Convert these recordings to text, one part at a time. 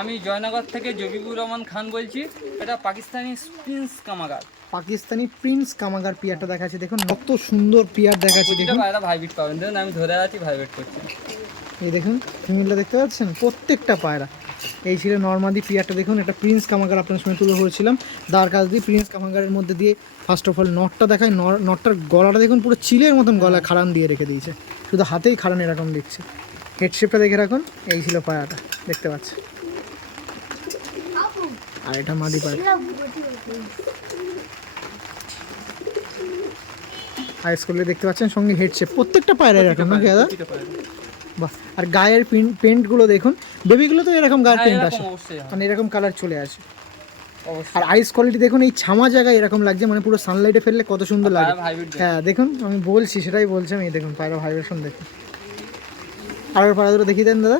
আমি জয়নগর থেকে জবিবুর রহমান খান বলছি। এটা পাকিস্তানি প্রিন্স কামাগার। পাকিস্তানি প্রিন্স কামাগার পিয়ারটা দেখাচ্ছে। দেখুন কত সুন্দর পিয়ার দেখাচ্ছে দেখুন। পায়রা ভাইব্রেট পাবেন। দেখুন আমি ধরে আছি ভাইব্রেট করছি। এই দেখুন ফিমেলটা দেখতে পাচ্ছেন? প্রত্যেকটা পায়রা। এই ছিল নর্মাদি পিয়ারটা দেখুন এটা প্রিন্স কামাগার আপনার সঙ্গে তুলে ধরেছিলাম। দার কাছ দিয়ে প্রিন্স কামাগারের মধ্যে দিয়ে ফার্স্ট অফ অল নটটা দেখায়। নটটার গলাটা দেখুন পুরো চিলের মতন গলায় খাড়ান দিয়ে রেখে দিয়েছে। শুধু হাতেই খাড়ান এরকম দেখছে। হেডশেপটা দেখে রাখুন। এই ছিল পায়রাটা দেখতে পাচ্ছি আর এটা মাদি পায়রা হাই স্কুলে দেখতে পাচ্ছেন সঙ্গে হেডশেপ প্রত্যেকটা পায়রা এরকম নাকি দাদা? বাহ আর গায়ের পেন্ট পেন্টগুলো দেখুন। বেবিগুলো তো এরকম গায়ের হ্যাঁ, পেন্ট এরকম আসে। মানে এরকম কালার চলে আসে। আর আইস কোয়ালিটি দেখুন এই ছামা জায়গায় এরকম লাগছে মানে পুরো সানলাইটে ফেললে কত সুন্দর লাগে। হ্যাঁ দেখুন আমি বলছি সেটাই বলছিলাম এই দেখুন পায়রা ভাইব্রেশন দেখুন। আর পায়রা দুটো দেখিয়ে দেন দাদা।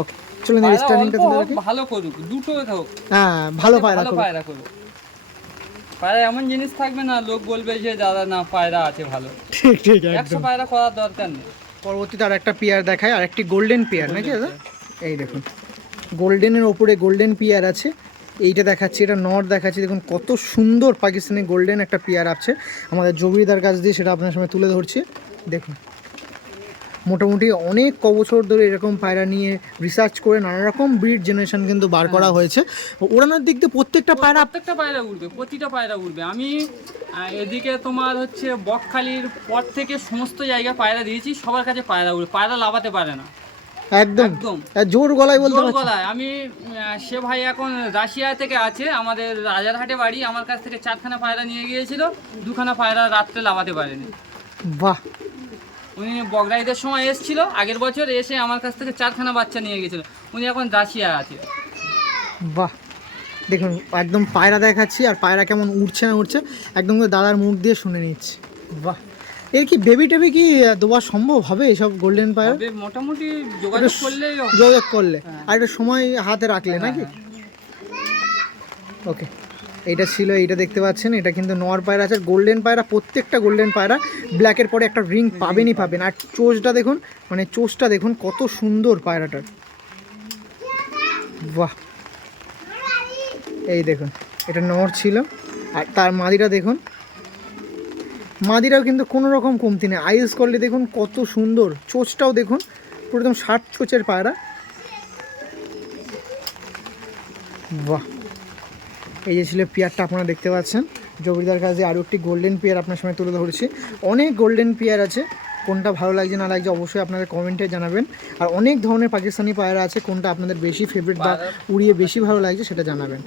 ওকে চলুন তুলে রাখি ভালো করুক দুটো হোক। হ্যাঁ ভালো পায়রা ভালো পায়রা করুক। পায়রা এমন জিনিস থাকবে না লোক বলবে যে দাদা না পায়রা আছে ভালো। ঠিক ঠিক একদম। পায়রা করার দরকার নেই। পরবর্তীতে আর একটা পিয়ার দেখায় আর একটি গোল্ডেন পিয়ার নাকি দাদা? এই দেখুন গোল্ডেনের ওপরে গোল্ডেন পিয়ার আছে। এইটা দেখাচ্ছি এটা নট দেখাচ্ছি। দেখুন কত সুন্দর পাকিস্তানি গোল্ডেন একটা পিয়ার আছে। আমাদের জবিদার কাছ দিয়ে সেটা আপনার সামনে তুলে ধরছি। দেখুন। মোটামুটি অনেক ক বছর ধরে এরকম পায়রা নিয়ে রিসার্চ করে নানা রকম ব্রিড জেনারেশন কিন্তু বার করা হয়েছে। ওড়ানোর দিক দিয়ে প্রত্যেকটা পায়রা প্রত্যেকটা পায়রা উঠবে প্রতিটা পায়রা উঠবে আমি এদিকে তোমার হচ্ছে বকখালির পর থেকে সমস্ত জায়গায় পায়রা দিয়েছি সবার কাছে পায়রা উঠবে পায়রা লাভাতে পারে না। একদম। জোর গলায় বলতে জোর গলায়। আমি সে ভাই এখন রাশিয়া থেকে আছে আমাদের রাজারহাটে বাড়ি আমার কাছ থেকে চারখানা পায়রা নিয়ে গিয়েছিল দুখানা পায়রা রাত্রে লাভাতে পারেনি। বাহ। উনি বগরাইদের সময় এসেছিল আগের বছর এসে আমার কাছ থেকে চারখানা বাচ্চা নিয়ে গেছিল। উনি এখন রাশিয়া আছে। বাহ। দেখুন একদম পায়রা দেখাচ্ছি আর পায়রা কেমন উঠছে না উঠছে একদম দাদার মুখ দিয়ে শুনে নিচ্ছি। বাহ। এর কি বেবি টেবি কি দেওয়া সম্ভব হবে এসব গোল্ডেন পায়রা? মোটামুটি যোগাযোগ করলে যোগাযোগ করলে। আর একটা সময় হাতে রাখলে নাকি? ওকে। এইটা ছিল, এইটা দেখতে পাচ্ছেন, এটা কিন্তু নর পায়রা আছে, গোল্ডেন পায়রা, প্রত্যেকটা গোল্ডেন পায়রা, ব্ল্যাকের পরে একটা রিং পাবেনই পাবেন। আর চোচটা দেখুন মানে চোচটা দেখুন, কত সুন্দর পায়রাটার বাহ! এই দেখুন, এটা নর ছিল। আর তার মাদিটা দেখুন মাদিরাও কিন্তু কোনো রকম কমতি নেই। আইস করলে দেখুন, কত সুন্দর। চোচটাও দেখুন, পুরো একদম ষাট চোচের পায়রা। বাহ! এই যে ছিল পেয়ারটা আপনারা দেখতে পাচ্ছেন। জবিদার কাছে আরও একটি গোল্ডেন পেয়ার আপনার সামনে তুলে ধরেছি। অনেক গোল্ডেন পেয়ার আছে। কোনটা ভালো লাগছে না লাগছে অবশ্যই আপনাদের কমেন্টে জানাবেন। আর অনেক ধরনের পাকিস্তানি পায়রা আছে কোনটা আপনাদের বেশি ফেভারিট বা উড়িয়ে বেশি ভালো লাগছে সেটা জানাবেন।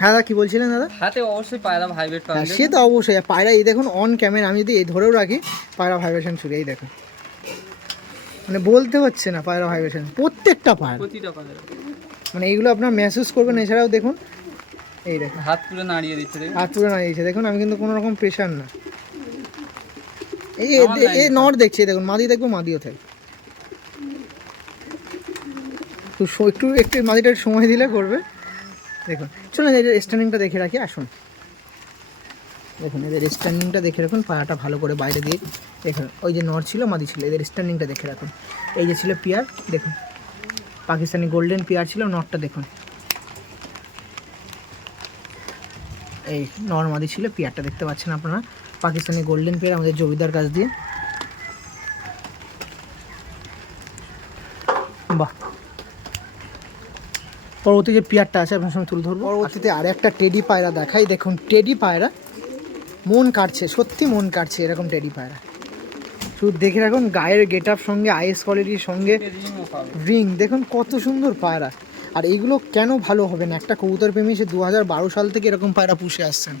হ্যাঁ দাদা কী বলছিলেন দাদা? হাতে অবশ্যই পায়রা ভাইব্রেট হ্যাঁ পাবেন সে তো অবশ্যই। পায়রা এই দেখুন অন ক্যামেরা আমি যদি এই ধরেও রাখি পায়রা ভাইব্রেশন শুরু এই দেখুন। মানে বলতে হচ্ছে না পায়রা ভাইব্রেশন প্রত্যেকটা পায়রা। প্রতিটা পায়রা। মানে এইগুলো আপনার মেসেজ করবেন এছাড়াও দেখুন এই দেখুন। হাত তুলে নাড়িয়ে দিচ্ছে। হাত তুলে দাঁড়িয়েছে দেখুন আমি কিন্তু কোনো রকম প্রেশার না। এই এ- নট দেখছি দেখুন মাদি দেখব মাদিও থাকে। একটু একটু মাদিটা সময় দিলে করবে। দেখুন চলুন এদের স্ট্যান্ডিংটা দেখে রাখি আসুন। দেখুন এদের স্ট্যান্ডিংটা দেখে রাখুন পায়াটা ভালো করে বাইরে দিয়ে দেখুন ওই যে নর ছিল মাদি ছিল এদের স্ট্যান্ডিংটা দেখে রাখুন। এই যে ছিল পিয়ার দেখুন। পাকিস্তানি গোল্ডেন পিয়ার ছিল নটটা দেখুন। এই নর্মাদি ছিল পেয়ারটা দেখতে পাচ্ছেন আপনারা। পাকিস্তানি গোল্ডেন পেয়ার আমাদের জমিদার কাছ দিয়ে। বাহ। পরবর্তী যে পিয়ারটা আছে আপনার সঙ্গে তুলে ধরবো। পরবর্তীতে আর একটা টেডি পায়রা দেখাই। দেখুন টেডি পায়রা মন কাটছে সত্যি মন কাটছে এরকম টেডি পায়রা। শুধু দেখে রাখুন গায়ের গেট আপ সঙ্গে আইএস কোয়ালিটির সঙ্গে রিং দেখুন কত সুন্দর পায়রা। আর এইগুলো কেন ভালো হবে না? একটা কবুতর প্রেমী সে দু বারো সাল থেকে এরকম পায়রা পুষে আসছেন।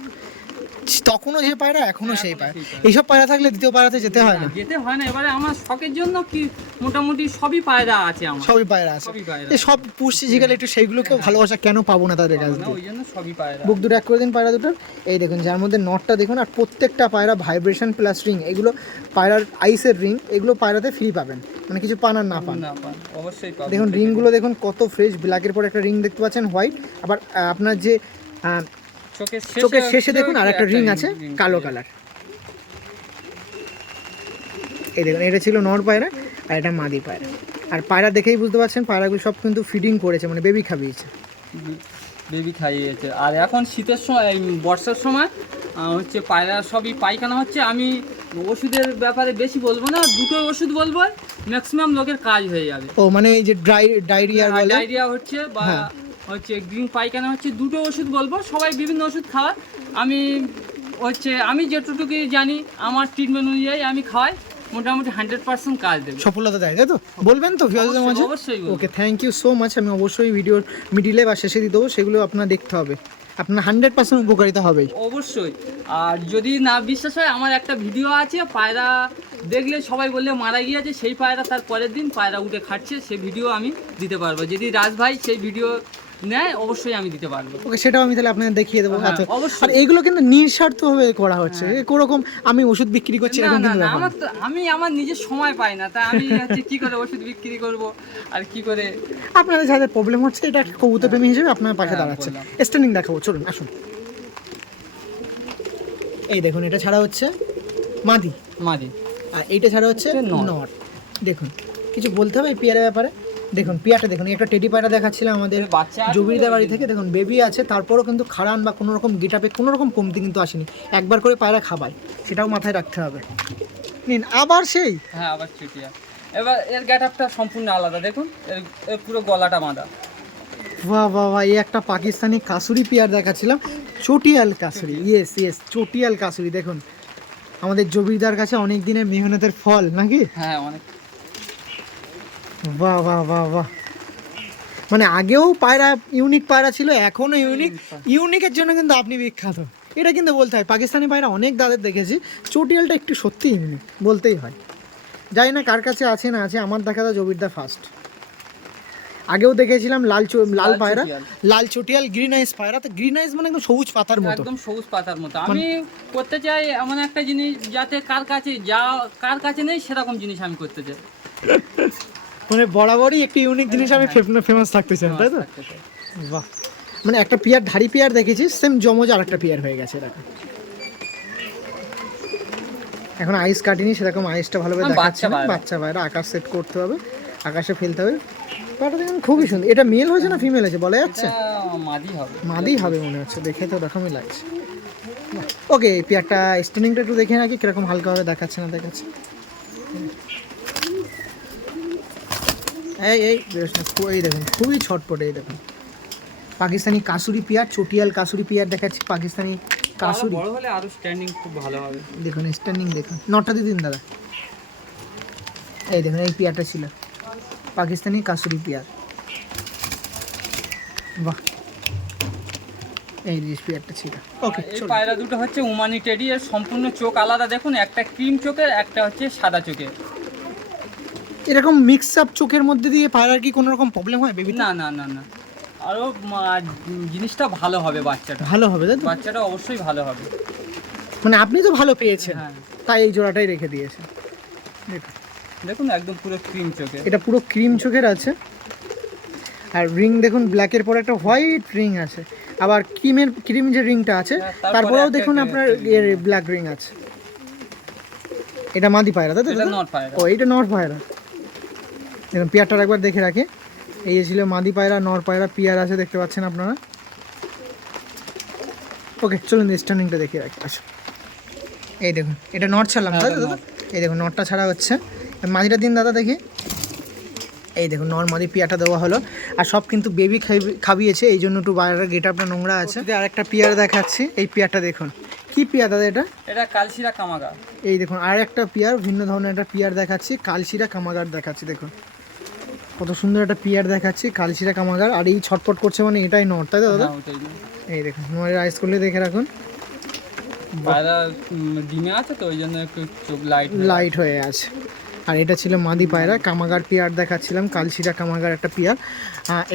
তখনও যে পায়রা এখনও সেই পায়রা। এইসব পায়রা থাকলে দ্বিতীয় পায়রাতে যেতে হয় না? যেতে হয় না। এবারে আমার শখের জন্য কি মোটামুটি সবই পায়রা আছে আমার। সবই পায়রা আছে। এই সব পুষছি যেগুলো একটু সেইগুলোকেও ভালোবাসা কেন পাবো না তাদের কাছ ওই জন্য সবই পায়রা। বুক দুটো এক করে দিন পায়রা দুটোর এই দেখুন যার মধ্যে নটটা দেখুন আর প্রত্যেকটা পায়রা ভাইব্রেশন প্লাস রিং এগুলো পায়রার আইসের রিং এগুলো পায়রাতে ফ্রি পাবেন। মানে কিছু পান আর না পান। না পান অবশ্যই পাবেন দেখুন রিংগুলো দেখুন কত ফ্রেশ ব্ল্যাকের পর একটা রিং দেখতে পাচ্ছেন হোয়াইট আবার আপনার যে চোখের শেষে দেখুন আর একটা রিং আছে কালো কালার এই দেখুন এটা ছিল নর পায়রা আর এটা মাদি পায়রা। আর পায়রা দেখেই বুঝতে পারছেন পায়রাগুলো সব কিন্তু ফিডিং করেছে মানে বেবি খাবিয়েছে বেবি খাইয়েছে। আর এখন শীতের সময় বর্ষার সময় হচ্ছে পায়রা সবই পায়খানা হচ্ছে। আমি ওষুধের ব্যাপারে বেশি বলব না দুটো ওষুধ বলব ম্যাক্সিমাম লোকের কাজ হয়ে যাবে। ও মানে এই যে ড্রাই ডায়রিয়া ডায়রিয়া হচ্ছে বা হ্যাঁ। হচ্ছে গ্রিন পায়খানা হচ্ছে দুটো ওষুধ বলব সবাই বিভিন্ন ওষুধ খাওয়ায় আমি হচ্ছে আমি যেটুকুই জানি আমার ট্রিটমেন্ট অনুযায়ী আমি খাওয়াই মোটামুটি হান্ড্রেড পার্সেন্ট কাজ দেবে। সফলতা দেয় তাই তো? বলবেন তো ভিউয়ারদের মাঝে? অবশ্যই okay thank you so much আমি অবশ্যই ভিডিওর মিডিলে বা শেষে দিয়ে দেবো সেগুলো আপনার দেখতে হবে। আপনার হান্ড্রেড পার্সেন্ট উপকারিতা হবেই। অবশ্যই। আর যদি না বিশ্বাস হয়, আমার একটা ভিডিও আছে, পায়রা দেখলে সবাই বললে মারা গিয়েছে, সেই পায়রা তার পরের দিন পায়রা উঠে খাচ্ছে সেই ভিডিও আমি দিতে পারব। যদি রাজ ভাই সেই ভিডিও নেয় অবশ্যই আমি দিতে পারব। ওকে সেটাও আমি তাহলে আপনাদের দেখিয়ে দেবো হ্যাঁ, আচ্ছা আর এইগুলো কিন্তু নিঃস্বার্থভাবে করা হচ্ছে। কোরকম আমি ওষুধ বিক্রি করছি এরকম কিন্তু না আমার তো আমি আমার নিজের সময় পাই না তা আমি হচ্ছে কি করে ওষুধ বিক্রি করব আর কি করে আপনাদের যাদের প্রবলেম হচ্ছে এটা একটা কবুতর প্রেমী হিসেবে আপনার পাশে হ্যাঁ, দাঁড়াচ্ছে স্ট্যান্ডিং দেখাবো চলুন আসুন। এই দেখুন এটা ছাড়া হচ্ছে মাদি। মাদি। আর এইটা ছাড়া হচ্ছে। নট দেখুন কিছু বলতে হবে এই পেয়ারের ব্যাপারে? দেখুন পেয়ারটা দেখুন একটা টেডি পায়রা দেখাচ্ছিলাম আমাদের জবিরদা বাড়ি থেকে। দেখুন বেবি আছে তারপরও কিন্তু খারান বা কোনো রকম গেটাপে কোনো রকম কমতি কিন্তু আসেনি। একবার করে পায়রা খাবায় সেটাও মাথায় রাখতে হবে। নিন আবার সেই? হ্যাঁ আবার চিটিয়া এবার এর গ্যাট আপটা সম্পূর্ণ আলাদা দেখুন। এর পুরো গলাটা বাঁধা। বাহ বাহ বাহ এই একটা পাকিস্তানি কাসুরি পেয়ার দেখাচ্ছিলাম। চটিয়াল কাসুরি ইয়েস ইয়েস চটিয়াল কাসুরি দেখুন। আমাদের জবিরদার কাছে অনেক দিনের মেহনতের ফল নাকি? হ্যাঁ অনেক। বাহ বাহ বাহ বাহ। মানে আগেও পায়রা ইউনিক পায়রা ছিল এখনও ইউনিক। ইউনিকের জন্য কিন্তু আপনি বিখ্যাত। এটা কিন্তু বলতে হয় পাকিস্তানি পায়রা অনেক দাদের দেখেছি। চটিয়ালটা একটু সত্যি ইউনিক বলতেই হয়। জানি না কার কাছে আছে না আছে আমার দেখা যায় জবিরদা ফার্স্ট আগেও দেখেছিলাম লাল লাল লাল পায়রা। লাল চটিয়াল গ্রিন আইস পায়রা। তো গ্রিন আইস মানে একদম সবুজ পাতার মতো। একদম সবুজ পাতার মতো। আমি করতে চাই এমন একটা জিনিস যাতে কার কাছে যা কার কাছে নেই সেরকম জিনিস আমি করতে চাই। মানে বরাবরই একটি ইউনিক জিনিস আমি ফেমাস থাকতে চাই তাই তো? বাহ। মানে একটা পিয়ার ধাড়ি পিয়ার দেখেছি সেম জমজ আর একটা পিয়ার হয়ে গেছে এরকম এখন আইস কাটিনি সেরকম আইসটা ভালোভাবে না, দেখাচ্ছে বাচ্চা না। বাচ্চা বাইরে আকাশ সেট করতে হবে আকাশে ফেলতে হবে। পাটা দেখুন খুবই সুন্দর। এটা মেল হয়েছে না ফিমেল হয়েছে বলা যাচ্ছে? মাদি হবে। মাদি হবে মনে হচ্ছে দেখে তো ওরকমই লাগছে। ওকে পেয়ারটা স্টেনিংটা একটু দেখে নাকি কীরকম হালকাভাবে দেখাচ্ছে না দেখাচ্ছে। এই এই এই দেখুন খুবই ছটপট এই দেখুন। পাকিস্তানি কাসুরি পেয়ার চটিয়াল কাসুরি পেয়ার দেখাচ্ছি পাকিস্তানি কাসুরি। বড় হলে আরও স্ট্যান্ডিং খুব ভালো হবে। দেখুন স্ট্যান্ডিং দেখুন। নটা দিয়ে দিন দাদা। এই দেখুন এই পেয়ারটা ছিল। পাকিস্তানি কাসুরি পেয়ার। বাহ। এই জিনিস পেয়ারটা ছিল। ওকে পায়রা দুটো হচ্ছে উমানি টেডি এর সম্পূর্ণ চোখ আলাদা। দেখুন একটা ক্রিম চোখের একটা হচ্ছে সাদা চোখের। এরকম মিক্স আপ চোখের মধ্যে দিয়ে পায়রার কি কোনো রকম প্রবলেম হয় বেবি না না না না। আরও জিনিসটা ভালো হবে বাচ্চাটা। ভালো হবে তাই তো? বাচ্চাটা অবশ্যই ভালো হবে। মানে আপনি তো ভালো পেয়েছেন। হ্যাঁ। তাই এই জোড়াটাই রেখে দিয়েছেন দেখুন, দেখুন একদম পুরো ক্রিম চোখে। এটা পুরো ক্রিম চোখের আছে। আর রিং দেখুন ব্ল্যাকের পরে একটা হোয়াইট রিং আছে। আবার ক্রিমের ক্রিম যে রিংটা আছে হ্যাঁ, তারপরেও দেখুন আপনার এর ব্ল্যাক রিং আছে। এটা মাদি পায়রা তাই তো? এটা নট পায়রা। ও এটা নর পায়রা। দেখুন পিয়ারটার একবার দেখে রাখি। এই যে ছিল মাদি পায়রা নর পায়রা পিয়ার আছে দেখতে পাচ্ছেন আপনারা? ওকে চলুন স্টার্নিংটা দেখে রাখি। আসো এই দেখুন এটা নট ছাড়লাম হ্যাঁ, তাই দাদা? এই দেখুন নটটা ছাড়া হচ্ছে। মাদিটা দিন দাদা দেখি। এই দেখুন নর মাদি পিয়াটা দেওয়া হলো। আর সব কিন্তু বেবি খাই খাবিয়েছে এই জন্য একটু বাইরের গেট আপটা নোংরা আছে। আর একটা পিয়ার দেখাচ্ছি এই পিয়ারটা দেখুন। কি পিয়ার দাদা এটা? এটা কালশিরা কামাগা এই দেখুন আর একটা পিয়ার ভিন্ন ধরনের একটা পিয়ার দেখাচ্ছি কালশিরা কামাগার দেখাচ্ছি দেখুন। কত সুন্দর একটা পিয়ার দেখাচ্ছি কালশিরা কামাগার আর এই ছটপট করছে মানে এটাই নট তাই তো দাদা? হ্যাঁ। এই দেখুন নোয়ারের আইস করলে দেখে রাখুন। পায়রা ডিমে আছে তো ওই জন্য একটু চোখ লাইট লাইট হয়ে আছে। আর এটা ছিল মাদি পায়রা কামাগার পিয়ার দেখাচ্ছিলাম কালশিরা কামাগার একটা পিয়ার।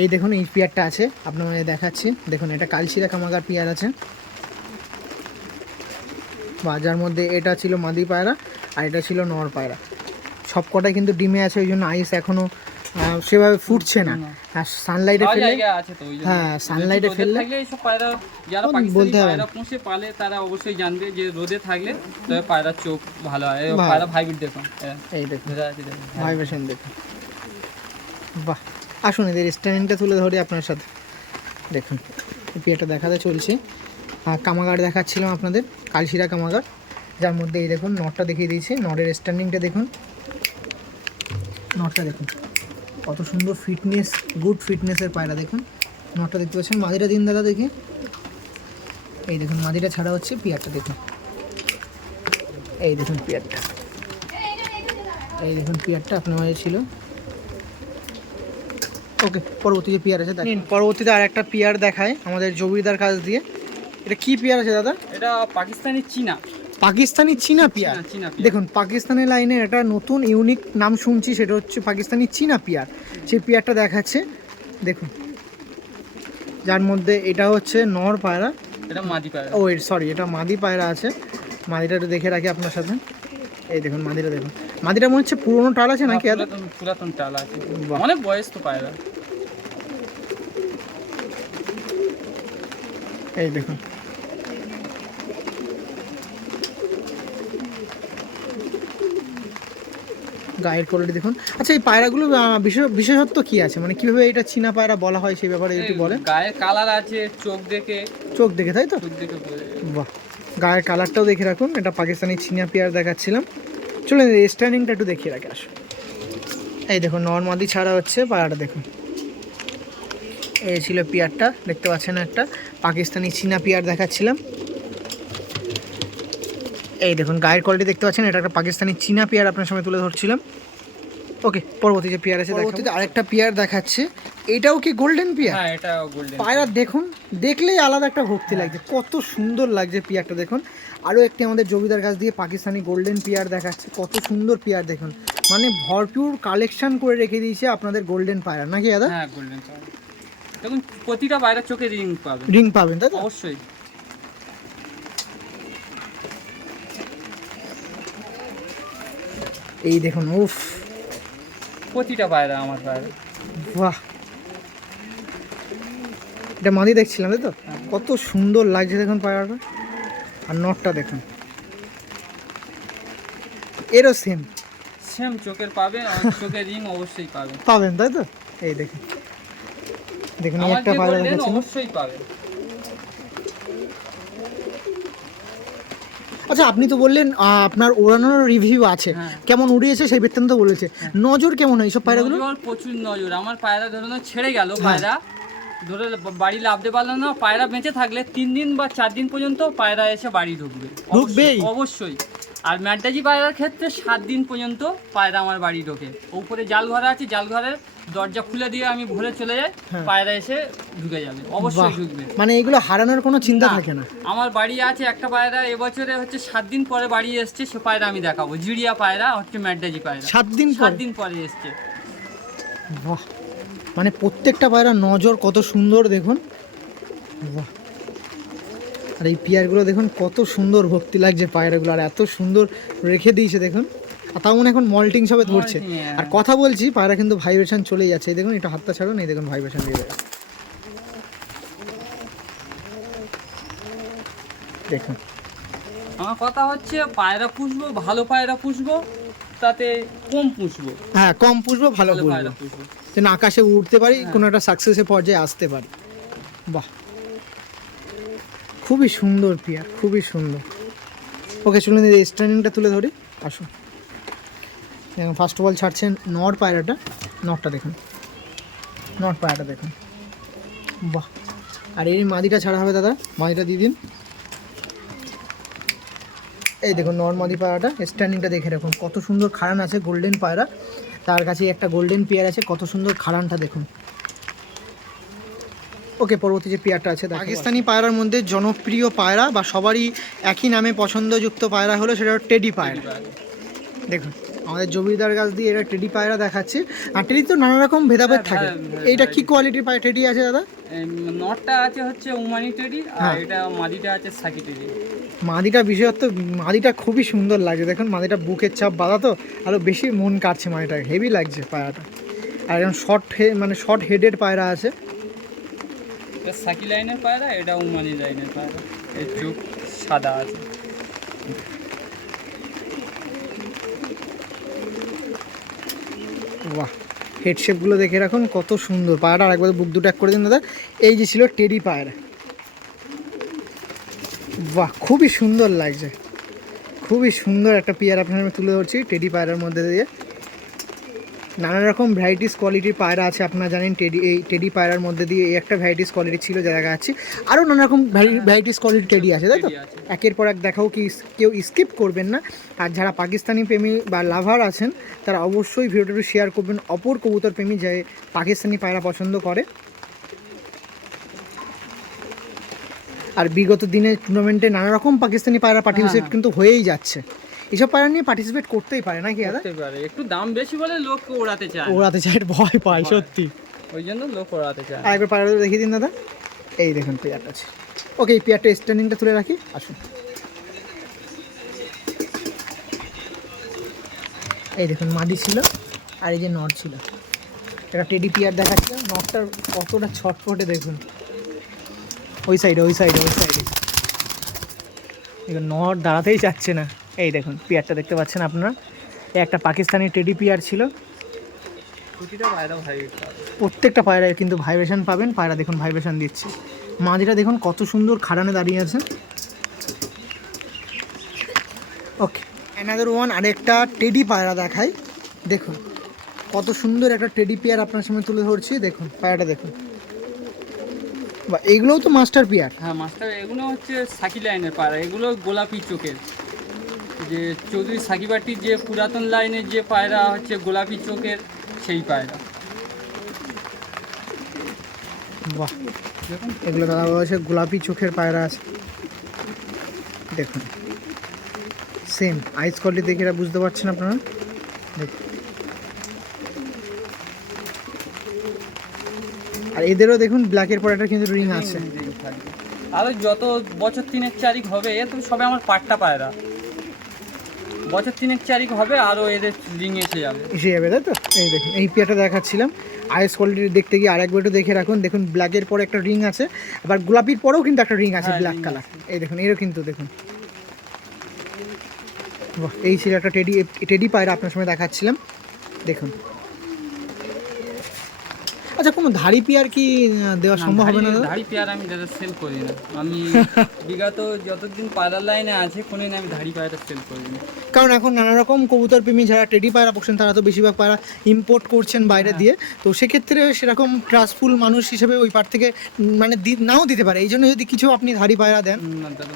এই দেখুন এই পিয়ারটা আছে আপনাদের দেখাচ্ছি। দেখুন এটা কালশিরা কামাগার পিয়ার আছে। বাজার মধ্যে এটা ছিল মাদি পায়রা আর এটা ছিল নর পায়রা। সব কটাই কিন্তু ডিমে আছে ওই জন্য আইস এখনও আহ, সেভাবে ফুটছে না। আর সানলাইটে ফেলে হ্যাঁ, সানলাইটে ফেললে- থাকলে এইসব পায়রা যারা পাকিস্তানি বলতে হবে। পায়রা পুষে পালে তারা অবশ্যই জানবে যে রোদে থাকলে তবে পায়রার চোখ ভালো হয়। পায়রা ভাইবিট দেখুন। হ্যাঁ, এই দেখুন। যাচ্ছে দেখুন। হ্যাঁ। ভাইব্রেশন দেখুন। বাহ। আসুন এদের স্ট্যান্ডিংটা তুলে ধরি আপনার সাথে। দেখুন এই পেয়ারটা দেখাতে চলছে। আর কামাগার দেখাচ্ছিলাম আপনাদের কালশিরা কামাগার। যার মধ্যে এই দেখুন নটটা দেখিয়ে দিয়েছি। নটের স্ট্যান্ডিংটা দেখুন। নটটা দেখুন। কত সুন্দর ফিটনেস গুড ফিটনেসের পায়রা দেখুন। নটটা দেখতে পাচ্ছেন মাদিটা দিন দাদা দেখি। এই দেখুন মাদিটা ছাড়া হচ্ছে পিয়ারটা দেখুন। এই দেখুন পিয়ারটা। এই দেখুন পিয়ারটা আপনার মাঝে ছিল। ওকে পরবর্তী যে পিয়ার আছে দেখুন। পরবর্তীতে আর একটা পিয়ার দেখায় আমাদের জবিদার কাছ দিয়ে। এটা কি পিয়ার আছে দাদা? এটা পাকিস্তানি চীনা। পাকিস্তানি চীনা পিয়ার। দেখুন পাকিস্তানি লাইনে একটা নতুন ইউনিক নাম শুনছি সেটা হচ্ছে পাকিস্তানি চীনা পিয়ার। সেই পিয়ারটা দেখাচ্ছে দেখুন। যার মধ্যে এটা হচ্ছে নর পায়রা। এটা মাদি পায়রা। ও সরি এটা মাদি পায়রা আছে। মাদিটা একটু দেখে রাখি আপনার সাথে। এই দেখুন মাদিটা দেখুন। মাদিটা মনে হচ্ছে পুরোনো টাল আছে নাকি? পুরাতন টাল আছে। অনেক বয়স তো পায়রা। এই দেখুন। গায়ের কোয়ালিটি দেখুন। আচ্ছা এই পায়রাগুলো বিশেষ- বিশেষত্ব কি আছে? মানে কীভাবে এটা চীনা পায়রা বলা হয় সেই ব্যাপারে একটু বলেন। গায়ের কালার আছে চোখ দেখে। চোখ দেখে তাই তো? চোখ দেখে বাহ গায়ের কালারটাও দেখে রাখুন। এটা পাকিস্তানি চীনা পেয়ার দেখাচ্ছিলাম। চলুন স্ট্যান্ডিংটা একটু দেখিয়ে রাখি আসুন। এই দেখুন নর্মাদি ছাড়া হচ্ছে পায়রাটা দেখুন। এই ছিল পেয়ারটা দেখতে পাচ্ছেন একটা। পাকিস্তানি চীনা পেয়ার দেখাচ্ছিলাম। এই দেখুন গায়ের কোয়ালিটি দেখতে পাচ্ছেন এটা একটা পাকিস্তানি চীনা পেয়ার আপনার সামনে তুলে ধরছিলাম। ওকে পরবর্তী যে পেয়ার আছে পরবর্তীতে আরেকটা পেয়ার দেখাচ্ছে। এটাও কি গোল্ডেন পেয়ার? হ্যাঁ এটা গোল্ডেন পায়রা দেখুন দেখলেই আলাদা একটা ভক্তি লাগছে। কত সুন্দর লাগছে পেয়ারটা দেখুন। আরও একটি আমাদের জমিদার কাছ দিয়ে পাকিস্তানি গোল্ডেন পেয়ার দেখাচ্ছে। কত সুন্দর পেয়ার দেখুন। মানে ভরপুর কালেকশন করে রেখে দিয়েছে আপনাদের গোল্ডেন পায়রা। নাকি দাদা? হ্যাঁ গোল্ডেন পায়রা। দেখুন প্রতিটা পায়রা চোখে রিং পাবে রিং পাবেন তাই তো? অবশ্যই। এই দেখুন উফ। প্রতিটা পায়রা আমার পায়রা। বাহ। এটা মাদি দেখছিলাম তাই তো? কত সুন্দর লাগছে দেখুন পায়রাটা। আর নটটা দেখুন। এরও সেম সেম চোখের পাবে চোখের রিং অবশ্যই পাবে। পাবেন তাই তো? এই দেখুন। দেখুন একটা পায়রা গোল্ডেন অবশ্যই পাবে আচ্ছা আপনি তো বললেন আপনার ওড়ানোর রিভিউ আছে। হ্যাঁ। কেমন উড়িয়েছে সেই বৃত্তান্ত বলেছে। নজর কেমন হয় এইসব পায়রাগুলো প্রচুর নজর। আমার পায়রা ধরে ছেড়ে গেল পায়রা। ধরে বাড়ি লাভতে পারল না। পায়রা বেঁচে থাকলে তিন দিন বা চার দিন পর্যন্ত পায়রা এসে বাড়ি ঢুকবে। ঢুকবেই? অবশ্যই। আর ম্যাডাজি পায়রার ক্ষেত্রে সাত দিন পর্যন্ত পায়রা আমার বাড়ি ঢোকে। উপরে জাল ঘরে আছে জাল ঘরের দরজা খুলে দিয়ে আমি ভরে চলে যাই হ্যাঁ। পায়রা এসে ঢুকে যাবে অবশ্যই ঢুকবে। মানে এগুলো হারানোর কোনো চিন্তা থাকে না। আমার বাড়ি আছে একটা পায়রা এবছরে হচ্ছে সাত দিন পরে বাড়ি এসছে সে পায়রা আমি দেখাবো। জিরিয়া পায়রা হচ্ছে ম্যাডাজি পায়রা। সাত দিন সাত দিন পরে এসছে। বাহ। মানে প্রত্যেকটা পায়রা নজর কত সুন্দর দেখুন। বাহ। আর এই পিয়ারগুলো দেখুন কত সুন্দর ভক্তি লাগছে পায়রাগুলো আর এত সুন্দর রেখে দিয়েছে দেখুন। আর তাও মনে এখন মল্টিং সবে ধরছে। হ্যাঁ। আর কথা বলছি পায়রা কিন্তু ভাইব্রেশন চলে যাচ্ছে। এই দেখুন এটা হাতটা ছাড়ুন এই দেখুন ভাইব্রেশন দিয়ে। দেখুন। আমার কথা হচ্ছে পায়রা পুষবো ভালো পায়রা পুষবো তাতে কম পুষবো। হ্যাঁ কম পুষবো ভালো পায়রা পুষবো। পুষবো। যেন আকাশে উঠতে পারি কোনো একটা সাকসেসের পর্যায়ে আসতে পারি। বাহ। খুবই সুন্দর পিয়ার খুবই সুন্দর। ওকে চলুন এই স্ট্যান্ডিংটা তুলে ধরি। আসুন। দেখুন ফার্স্ট অফ অল ছাড়ছেন নর পায়রাটা। নটটা দেখুন। নর পায়রাটা দেখুন। বাহ। আর এই মাদিটা ছাড়া হবে দাদা, মাদিটা দিয়ে দিন। এই দেখুন, নর মাদি পায়রাটা স্ট্যান্ডিংটা দেখে রাখুন। কত সুন্দর খাড়ান আছে গোল্ডেন পায়রা। তার কাছে একটা গোল্ডেন পেয়ার আছে, কত সুন্দর খাড়ানটা দেখুন। ওকে পরবর্তী যে পেয়ারটা আছে পাকিস্তানি পায়রার মধ্যে জনপ্রিয় পায়রা বা সবারই একই নামে পছন্দযুক্ত পায়রা হলো সেটা হলো টেডি পায়রা। দেখুন আমাদের জমিদার গাছ দিয়ে এটা টেডি পায়রা দেখাচ্ছে। আর টেডি তো নানা রকম ভেদাভেদ হ্যাঁ, থাকে। হ্যাঁ, হ্যাঁ, এইটা কি কোয়ালিটির পায়রা টেডি আছে দাদা? নটটা আছে হচ্ছে উমানি টেডি আর হ্যাঁ। এটা মাদিটা আছে সাকি টেডি। মাদিটা বিশেষত্ব মাদিটা খুবই সুন্দর লাগছে। দেখুন মাদিটা বুকের চাপ বাঁধা তো আরও বেশি মন কাটছে মাদিটা হেভি লাগছে পায়রাটা। আর এখন শর্ট মানে শর্ট হেডেড পায়রা আছে। সাকি লাইনের পায়রা, এটা উমানি লাইনের পায়রা। এর চোখ সাদা আছে। বাহ হেড শেপগুলো দেখে রাখুন, কত সুন্দর। পায়রাটা আরেকবার বুক দুটো এক করে দিন, দাদা। এই যে ছিল টেডি পায়রা। বাহ, খুবই সুন্দর লাগছে। খুবই সুন্দর একটা পেয়ার আপনার আমি তুলে ধরছি, টেডি পায়রার মধ্যে দিয়ে। নানা রকম ভ্যারাইটিস কোয়ালিটির পায়রা আছে আপনারা জানেন টেডি এই টেডি পায়রার মধ্যে দিয়ে এই একটা ভ্যারাইটিস কোয়ালিটি ছিল যা দেখা যাচ্ছে। আরও নানা রকম ভ্যারাইটিস কোয়ালিটি টেডি আছে তাই তো? একের পর এক দেখাও কি কেউ স্কিপ করবেন না। আর যারা পাকিস্তানি প্রেমী বা লাভার আছেন তারা অবশ্যই ভিডিওটি শেয়ার করবেন। অপর কবুতর প্রেমী যে পাকিস্তানি পায়রা পছন্দ করে। আর বিগত দিনে টুর্নামেন্টে নানা রকম পাকিস্তানি পায়রা পার্টিসিপেট হ্যাঁ। কিন্তু হয়েই যাচ্ছে। এসব পায়রা নিয়ে পার্টিসিপেট করতেই পারে নাকি দাদা? করতে পারে। একটু দাম বেশি বলে লোক ওড়াতে চায় ওড়াতে চাই ভয় পায় সত্যি। ওই জন্য লোক ওড়াতে চায় না। আর একবার পায়রাটা দেখিয়ে দিন দাদা। এই দেখুন পেয়ারটা আছে। ওকে এই পেয়ারটা স্ট্যান্ডিংটা তুলে রাখি আসুন। এই দেখুন মাদি ছিল আর এই যে নট ছিল। একটা টেডি পিয়ার দেখাচ্ছিলাম নটটার কতটা ছটফটে দেখুন। ওই সাইডে ওই সাইডে ওই সাইডে দেখুন নট দাঁড়াতেই চাচ্ছে না। এই দেখুন পিয়ারটা দেখতে পাচ্ছেন আপনারা? একটা পাকিস্তানি টেডি পিয়ার ছিল। প্রত্যেকটা পায়রায় কিন্তু ভাইব্রেশন পাবেন। পায়রা দেখুন ভাইব্রেশন দিচ্ছে। মাঝিটা দেখুন কত সুন্দর খাড়ানে দাঁড়িয়ে আছে। ওকে অ্যানাদার ওয়ান আরেকটা টেডি পায়রা দেখাই। দেখুন কত সুন্দর একটা টেডি পেয়ার আপনার সামনে তুলে ধরছি। দেখুন পায়রাটা দেখুন। বা এইগুলোও তো মাস্টার পেয়ার। হ্যাঁ মাস্টার এগুলো হচ্ছে সাকি লাইনের পায়রা। এগুলো গোলাপি চোখের। যে চৌধুরী সাকিবাটির যে পুরাতন লাইনের যে পায়রা হচ্ছে গোলাপি চোখের সেই পায়রা। বাহ এগুলো দাদা বলেছে গোলাপি চোখের পায়রা আছে। দেখুন সেম আইস কোয়ালিটি দেখে এরা বুঝতে পারছেন আপনারা? দেখুন আর এদেরও দেখুন ব্ল্যাকের পর একটা কিন্তু রিং আছে। আরও যত বছর তিনের চারিক হবে এ তো সবে আমার পাটটা পায়রা। বছর তিনেক চারিক হবে আরও এদের রিং এসে যাবে। এসে যাবে তাই তো? এই দেখুন এই পেয়ারটা দেখাচ্ছিলাম। আইএস কোয়ালিটি দেখতে গিয়ে আরেকবার একটু দেখে রাখুন। দেখুন ব্ল্যাকের পরে একটা রিং আছে। আবার গোলাপির পরেও কিন্তু একটা রিং আছে ব্ল্যাক কালার এই দেখুন এরও কিন্তু দেখুন। এই ছিল একটা টেডি টেডি পায়রা আপনার সময় দেখাচ্ছিলাম। দেখুন। আচ্ছা কোনো ধাড়ি পিয়ার কি দেওয়া সম্ভব হবে না? ধাড়ি- পেয়ার আমি দাদা সেল করি না। আমি বিগত যতদিন পায়রার লাইনে আছে কোনোদিন আমি ধাড়ি পায়রা সেল করি না। কারণ এখন নানা রকম কবুতর প্রেমী যারা টেডি পায়রা পোষেন তারা তো বেশিরভাগ পায়রা ইম্পোর্ট করছেন বাইরে দিয়ে। তো সেক্ষেত্রে সেরকম ট্রাস্টফুল মানুষ হিসেবে ওই পার থেকে মানে নাও দিতে পারে। এই জন্য যদি কিছু আপনি ধাড়ি পায়রা দেন।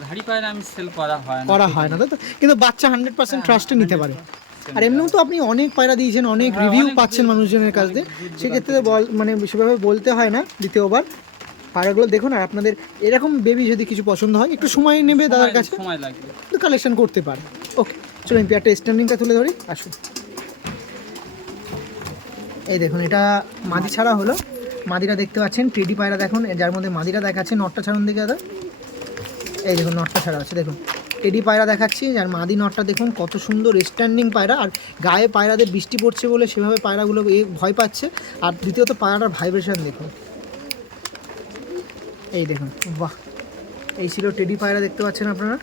ধাড়ি পায়রা আমি সেল করা হয় না। করা হয় না তো? কিন্তু বাচ্চা হান্ড্রেড পার্সেন্ট ট্রাস্টে নিতে পারে। আর এমনিও তো আপনি অনেক পায়রা দিয়েছেন অনেক হ্যাঁ, রিভিউ পাচ্ছেন মানুষজনের কাছ দিয়ে। সেক্ষেত্রে বল মানে সেভাবে বলতে হয় না দ্বিতীয়বার। পায়রাগুলো দেখুন আর আপনাদের এরকম বেবি যদি কিছু পছন্দ হয় একটু সময় নেবে দাদার কাছে। সময় লাগবে। কালেকশন করতে পারে। ওকে চলো আমি পেয়ারটা স্ট্যান্ডিংটা তুলে ধরি আসুন। এই দেখুন এটা মাদি ছাড়া হলো। মাদিরা দেখতে পাচ্ছেন টেডি পায়রা দেখুন যার মধ্যে মাদিরা দেখাচ্ছে নটটা ছাড়ুন দিকে দাদা। এই দেখুন নটটা ছাড়া আছে দেখুন। টেডি পায়রা দেখাচ্ছি আর মাদি নটটা দেখুন কত সুন্দর স্ট্যান্ডিং পায়রা আর গায়ে পায়রাদের বৃষ্টি পড়ছে বলে সেভাবে পায়রাগুলো এ ভয় পাচ্ছে। আর দ্বিতীয়ত পায়রাটার ভাইব্রেশন দেখুন। এই দেখুন বাহ এই ছিল টেডি পায়রা দেখতে পাচ্ছেন আপনারা।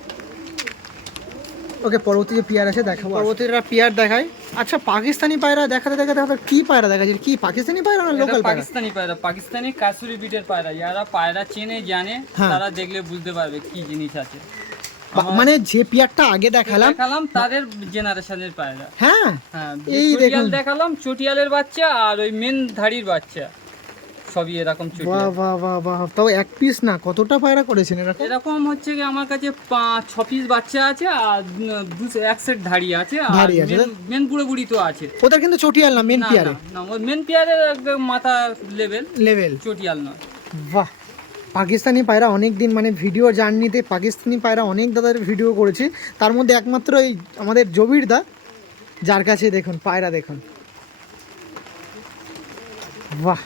ওকে পরবর্তী যে পিয়ার আছে দেখাবো পরবর্তীটা পিয়ার দেখায় আচ্ছা পাকিস্তানি পায়রা দেখাতে দেখাতে দেখাতে কি পায়রা দেখাচ্ছে? কি পাকিস্তানি পায়রা না লোকাল পাকিস্তানি পায়রা পাকিস্তানি কাসুরি বিটের পায়রা। যারা পায়রা চেনে জানে হ্যাঁ। তারা দেখলে বুঝতে পারবে কি জিনিস আছে। মানে যে পিয়ারটা আগে দেখালাম দেখালাম তাদের জেনারেশনের পায়রা। হ্যাঁ হ্যাঁ এই দেখুন। দেখালাম চটিয়ালের বাচ্চা আর ওই মেন ধাড়ির বাচ্চা। সবই এরকম বাহ বাহ বাহ বাহ। তাও এক পিস না কতটা পায়রা করেছেন এরকম? এরকম হচ্ছে কি আমার কাছে পাঁচ ছ পিস বাচ্চা আছে আর দু এক সেট ধাড়ি আছে আর মেন- বুড়ো বুড়ি তো আছে। ওদের কিন্তু চটিয়াল না মেন পিয়ারে? না, মেন পিয়ারের একদম মাথা লেভেল লেভেল চটিয়াল নয়। বাহ। পাকিস্তানি পায়রা অনেক দিন মানে ভিডিও জার্নিতে পাকিস্তানি পায়রা অনেক দাদার ভিডিও করেছি। তার মধ্যে একমাত্র এই আমাদের জবির দা যার কাছে দেখুন পায়রা দেখুন। বাহ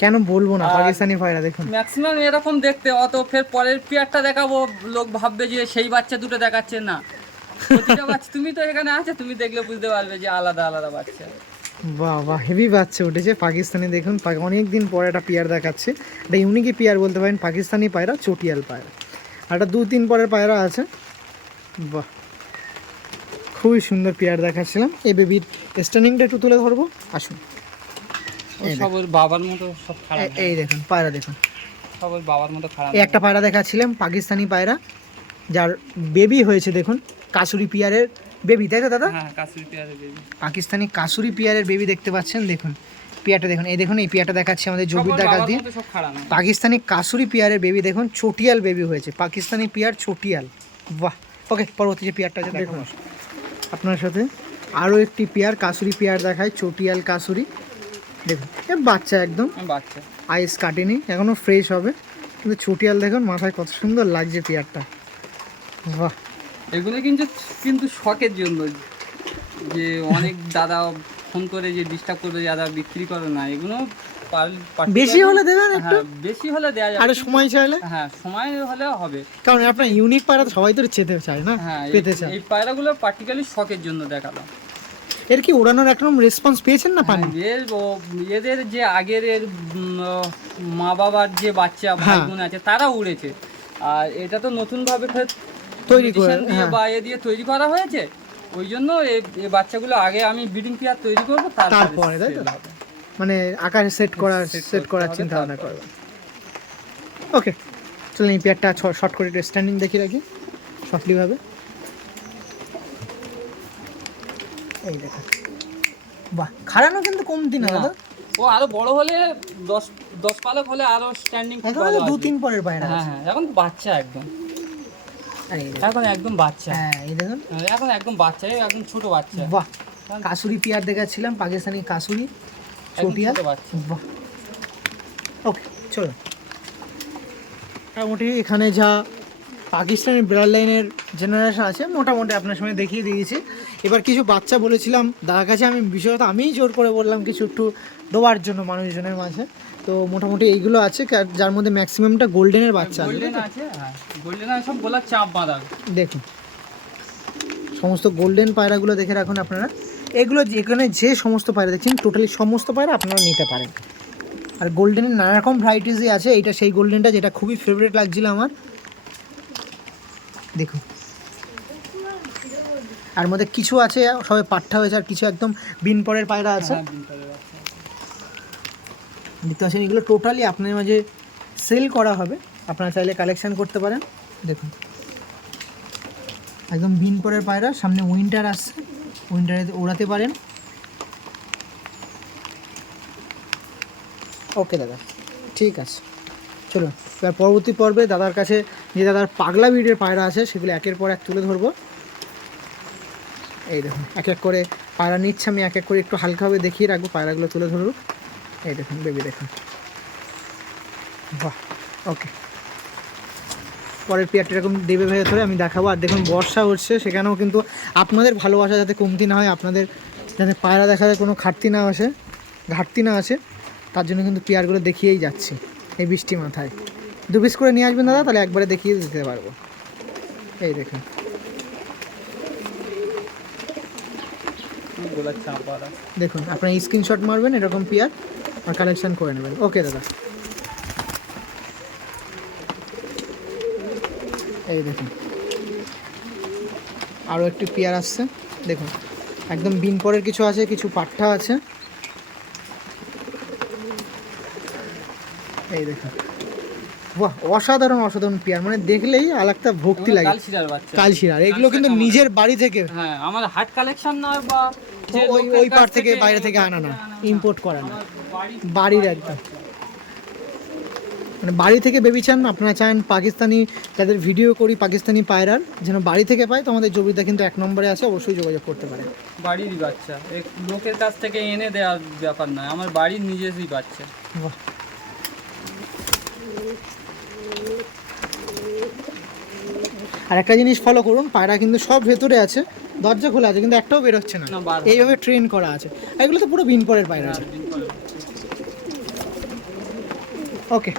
কেন বলব না পাকিস্তানি পায়রা দেখুন। ম্যাক্সিমাম এরকম দেখতে অত ফের পরের পেয়ারটা দেখাবো লোক ভাববে যে সেই বাচ্চা দুটো দেখাচ্ছে না। বাচ্চা তুমি তো এখানে আছে তুমি দেখলে বুঝতে পারবে যে আলাদা আলাদা বাচ্চা। বাহ বাহ হেভি বাচ্চা উঠেছে। পাকিস্তানি দেখুন অনেক দিন পরে একটা পেয়ার দেখাচ্ছে। এটা ইউনিকি পেয়ার বলতে পারেন পাকিস্তানি পায়রা চটিয়াল পায়রা। আর একটা দু তিন পরের পায়রা আছে। বাহ খুবই সুন্দর পেয়ার দেখাচ্ছিলাম। এই বেবির স্ট্যান্ডিংটা একটু তুলে ধরবো। আসুন। বাবার মতো সব এই দেখুন পায়রা দেখুন। বাবার মতো খারাপ একটা পায়রা দেখাচ্ছিলাম পাকিস্তানি পায়রা যার বেবি হয়েছে দেখুন কাসুরি পিয়ারের বেবি তাই তো দাদা? হ্যাঁ পাকিস্তানি কাসুরি পিয়ারের বেবি দেখতে পাচ্ছেন? দেখুন পিয়ারটা দেখুন। এই দেখুন এই পিয়ারটা দেখাচ্ছি আমাদের জবির দেখা দিয়ে পাকিস্তানি কাসুরি পিয়ারের বেবি দেখুন চটিয়াল বেবি হয়েছে। পাকিস্তানি পিয়ার চটিয়াল। বাহ! ওকে পরবর্তী যে পিয়ারটা আছে দেখুন। আপনার সাথে আরও একটি পিয়ার কাসুরি পিয়ার দেখায় চটিয়াল কাসুরি। দেখুন এ বাচ্চা একদম। বাচ্চা। আইস কাটেনি এখনও ফ্রেশ হবে। কিন্তু চটিয়াল দেখুন মাথায় কত সুন্দর লাগছে পিয়ারটা। বাহ! এগুলো কিন্তু কিন্তু শখের জন্য যে অনেক দাদা ফোন করে যে ডিস্টার্ব করবে দাদা বিক্রি করে না এগুলো বেশি হলে দেবেন একটু? হ্যাঁ বেশি হলে দেওয়া যাবে। আরে সময় চাইলে? হ্যাঁ সময় হলে হবে। কারণ আপনার ইউনিক পায়রা সবাই তো চেতে চায় না হ্যাঁ পেতে চায়। এই পায়রাগুলো পার্টিকুলারলি শখের জন্য দেখালাম। এর কি ওড়ানোর একরকম রেসপন্স পেয়েছেন না পানি হ্যাঁ, এর এদের যে আগের এর মা বাবার যে বাচ্চা ভাই। বোন আছে তারা উড়েছে। আর এটা তো নতুন ভাবে ফের তৈরি করে, হ্যাঁ। বা এ দিয়ে তৈরি করা হয়েছে ওই জন্য এই বাচ্চাগুলো আগে আমি ব্রিডিং পেয়ার তৈরি করব তারপরে, তাই তো? মানে আকারে সেট করার সেট করার চিন্তা ভাবনা। করবেন ওকে চলুন এই পেয়ারটা শর্ট করে স্ট্যান্ডিং দেখি রাখি শর্টলি ভাবে এই দেখো বাহ খাড়ানো কিন্তু কমতি না না, দাদা ও আরও বড় হলে দশ দশ পালক হলে আরও স্ট্যান্ডিং এখন দু তিন পরের পায়রা হ্যাঁ হ্যাঁ এখন বাচ্চা একদম। এখন একদম বাচ্চা। হ্যাঁ এই দেখুন। এখন একদম বাচ্চা একদম ছোট বাচ্চা। বাহ কাসুরি পিয়ার দেখাচ্ছিলাম পাকিস্তানি কাসুরি চটিয়া বাচ্চা। বাহ। ওকে চলো মোটামুটি এখানে যা পাকিস্তানি ব্রাড লাইনের জেনারেশন আছে মোটামুটি আপনার সঙ্গে দেখিয়ে দিয়েছি। এবার কিছু বাচ্চা বলেছিলাম দাদার কাছে আমি বিশেষত আমিই জোর করে বললাম কিছু একটু দেওয়ার জন্য মানুষজনের মাঝে। তো মোটামুটি এইগুলো আছে যার মধ্যে ম্যাক্সিমামটা গোল্ডেনের বাচ্চা আছে গোল্ডেন হ্যাঁ। সব গোলার চাপ বাঁধা। দেখুন। সমস্ত গোল্ডেন পায়রাগুলো দেখে রাখুন আপনারা। এগুলো যেখানে যে সমস্ত পায়রা দেখছেন টোটালি সমস্ত পায়রা আপনারা নিতে পারেন। আর গোল্ডেনের নানা রকম ভ্যারাইটিসই আছে এটা সেই গোল্ডেনটা যেটা খুবই ফেভারিট লাগছিল আমার। দেখুন। আর মধ্যে কিছু আছে সবাই পাট্টা হয়েছে আর কিছু একদম বিন পরের পায়রা আছে। হ্যাঁ। দেখতে পাচ্ছেন এগুলো টোটালি আপনার মাঝে সেল করা হবে। আপনারা চাইলে কালেকশান করতে পারেন। দেখুন। একদম বিন পরের পায়রা সামনে উইন্টার আসছে। উইন্টারে ওড়াতে পারেন। ওকে দাদা। ঠিক আছে। চলুন, এবার পরবর্তী পর্বে দাদার কাছে যে দাদার পাগলা বিড়ের পায়রা আছে, সেগুলো একের পর এক তুলে ধরবো। এই দেখুন, এক এক করে পায়রা নিচ্ছে, আমি এক এক করে একটু হালকাভাবে দেখিয়ে রাখব, পায়রাগুলো তুলে ধরবো এই দেখুন, বেবি দেখুন। বাহ, ওকে। পরের পেয়ারটা এরকম দেবে ভেতরে আমি দেখাবো। আর দেখুন, বর্ষা হচ্ছে, সেখানেও কিন্তু আপনাদের ভালোবাসা যাতে কমতি না হয়, আপনাদের যাতে পায়রা দেখাতে কোনো ঘাটতি না আসে, ঘাটতি না আসে, তার জন্য কিন্তু পেয়ারগুলো দেখিয়েই যাচ্ছি। এই বৃষ্টি মাথায়। দু পিস করে নিয়ে আসবেন দাদা, তাহলে একবারে দেখিয়ে দিতে পারব। এই দেখুন। দেখুন, আপনার স্ক্রিনশট মারবেন, এরকম পেয়ার, আর কালেকশন করে নেবেন। ওকে দাদা। এই দেখুন। আরও একটু পেয়ার আসছে। দেখুন, একদম বিন পরের কিছু আছে, কিছু পাট্টা আছে। এই দেখুন। বাহ অসাধারণ অসাধারণ পেয়ার মানে দেখলেই আলাদা ভক্তি লাগে। কালশিরার এগুলো কিন্তু নিজের বাড়ি থেকে। হ্যাঁ আমার হাট কালেকশন নয় বা ওই ওই পার থেকে বাইরে থেকে আনা না ইম্পোর্ট করা না। বাড়ির একদম। মানে বাড়ি থেকে বেবি চান আপনারা চান পাকিস্তানি যাদের ভিডিও করি পাকিস্তানি পায়রার যেন বাড়ি থেকে পায় তো আমাদের জবিদা কিন্তু এক নম্বরে আছে অবশ্যই যোগাযোগ করতে পারেন বাড়িরই বাচ্চা। লোকের কাছ থেকে এনে দেওয়ার ব্যাপার নয় আমার বাড়ির নিজেরই বাচ্চা। বাহ। আর একটা জিনিস ফলো করুন পায়রা কিন্তু সব ভেতরে আছে দরজা খোলা আছে কিন্তু একটাও বেরোচ্ছে না। না, এইভাবে ট্রেন করা আছে। এগুলো তো পুরো বিন পরের পায়রা আছে। ওকে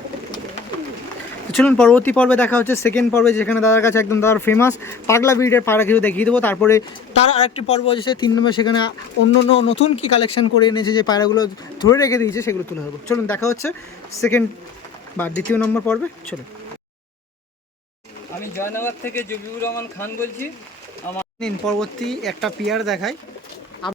চলুন পরবর্তী পর্বে দেখা হচ্ছে। সেকেন্ড পর্বে যেখানে দাদার কাছে একদম দাদার ফেমাস পাগলা ব্রিডের পাড়া কিছু দেখিয়ে দেবো। তারপরে তার আরেকটি পর্ব আছে তিন নম্বর সেখানে অন্য অন্য নতুন কী কালেকশন করে এনেছে যে পায়রাগুলো ধরে রেখে দিয়েছে সেগুলো তুলে ধরবো। চলুন দেখা হচ্ছে সেকেন্ড বা দ্বিতীয় নম্বর পর্বে। চলুন। আমি জয়নগর থেকে জবিউর রহমান খান বলছি। আমার পরবর্তী একটা পিয়ার দেখাই